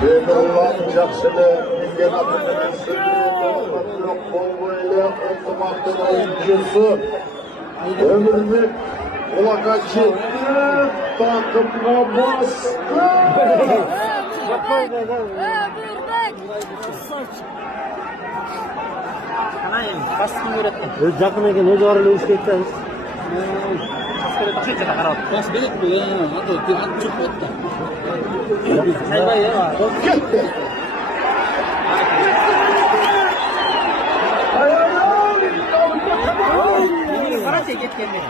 Bedullah Жақшылы Меңген Атынғысы Қолбайлы ынтымақтың ойыншысы Өмірбек Құлақа жетті тақымға басты. Жақын екен, өзі арылы өз кетті. Бас береді бұл, аты жоқ болыпты. Кетті. Қарасы кеткенде.